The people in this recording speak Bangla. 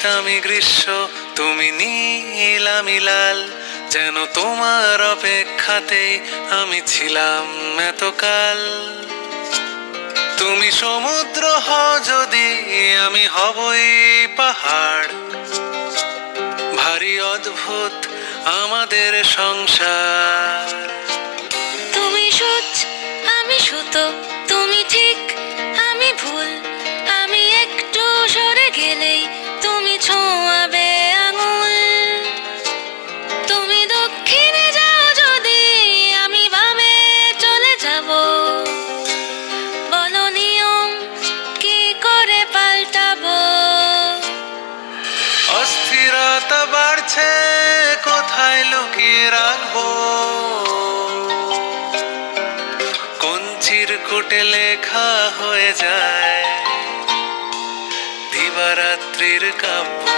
শীত আমি গ্রীষ্ম, তুমি নীল আমি লাল, যেন তোমার অপেক্ষাতেই আমি ছিলাম এতকাল। তুমি সমুদ্র হও যদি, আমি হবই পাহাড়। ভারী অদ্ভুত আমাদের সংসার। তুমি সূচ, আমি সুতো, তুমি ঠিক, আমি ভুল। আমি একটু সরে গেলেই তুমি ছোঁয়াবে আঙুল। তুমি দক্ষিণে যাও যদি, আমি বামে চলে যাব। বলো নিয়ম কি করে পাল্টাবো? অস্থিরতা বাড়ছে, কোথায় লুকিয়ে রাখবো? কোন চিরকুটে লেখা হয়ে যায় দিবারাত্রির কাব্য।